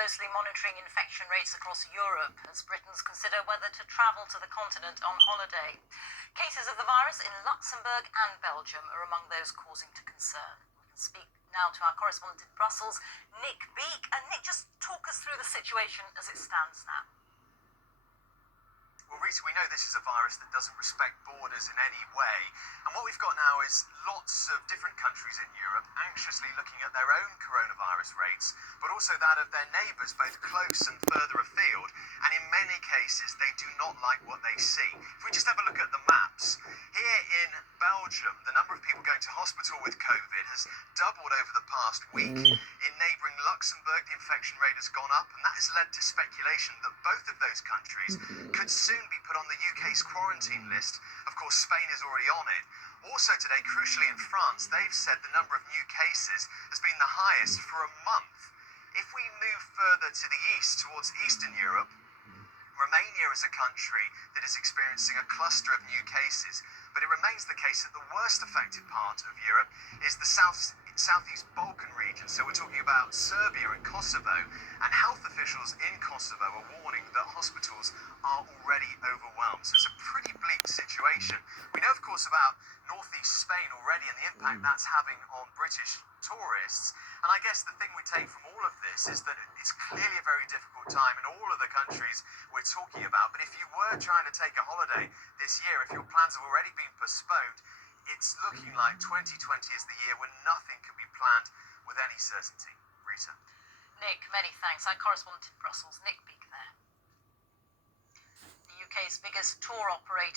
closely monitoring infection rates across Europe as Britons consider whether to travel to the continent on holiday. Cases of the virus in Luxembourg and Belgium are among those causing to concern. We can speak now to our correspondent in Brussels, Nick Beake. And Nick, just talk us through the situation as it stands now. Well, Rita, we know this is a virus that doesn't respect borders in any way. And what we've got now is lots of different countries in Europe anxiously looking at their own coronavirus rates, but also that of their neighbours, both close and further afield. And in many cases, they do not like what they see. If we just have a look at the maps, here in Belgium, the number of people going to hospital with COVID has doubled over the past week. In neighbouring Luxembourg, the infection rate has gone up, and that has led to speculation that both of those countries could soon be put on the UK's quarantine list. Of course, Spain is already on it. Also today, crucially in France, they've said the number of new cases has been the highest for a month. If we move further to the east, towards Eastern Europe, Romania is a country that is experiencing a cluster of new cases, but it remains the case that the worst affected part of Europe is the southeast Balkan region. So we're talking about Serbia and Kosovo, and health officials in Kosovo are warning that hospitals are already overwhelmed. So it's a pretty bleak situation. We know, of course, about northeast Spain already and the impact that's having on British tourists. And I guess the thing we take from all of this is that it's clearly a very difficult time in all of the countries we're talking about. But if you were trying to take a holiday this year, if your plans have already been postponed, it's looking like 2020 is the year when nothing can be planned with any certainty. Rita. Nick, many thanks. Our correspondent in Brussels, Nick Beake there. The UK's biggest tour operator